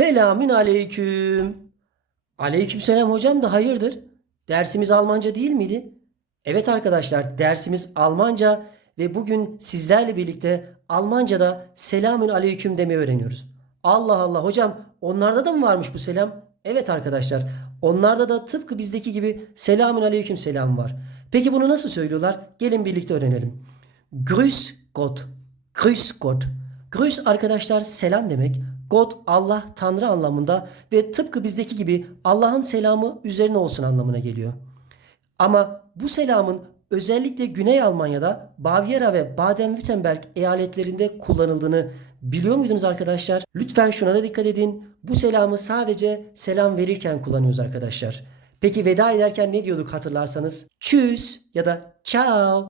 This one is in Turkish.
Selamün aleyküm. Aleyküm selam hocam da hayırdır? Dersimiz Almanca değil miydi? Evet arkadaşlar dersimiz Almanca ve bugün sizlerle birlikte Almanca'da selamün aleyküm demeyi öğreniyoruz. Allah Allah hocam onlarda da mı varmış bu selam? Evet arkadaşlar onlarda da tıpkı bizdeki gibi selamün aleyküm selam var. Peki bunu nasıl söylüyorlar? Gelin birlikte öğrenelim. Grüß Gott. Grüß Gott. Grüß arkadaşlar selam demek. Gott Allah Tanrı anlamında ve tıpkı bizdeki gibi Allah'ın selamı üzerine olsun anlamına geliyor. Ama bu selamın özellikle Güney Almanya'da Bavyera ve Baden-Württemberg eyaletlerinde kullanıldığını biliyor muydunuz arkadaşlar? Lütfen şuna da dikkat edin. Bu selamı sadece selam verirken kullanıyoruz arkadaşlar. Peki veda ederken ne diyorduk hatırlarsanız? Tschüss ya da ciao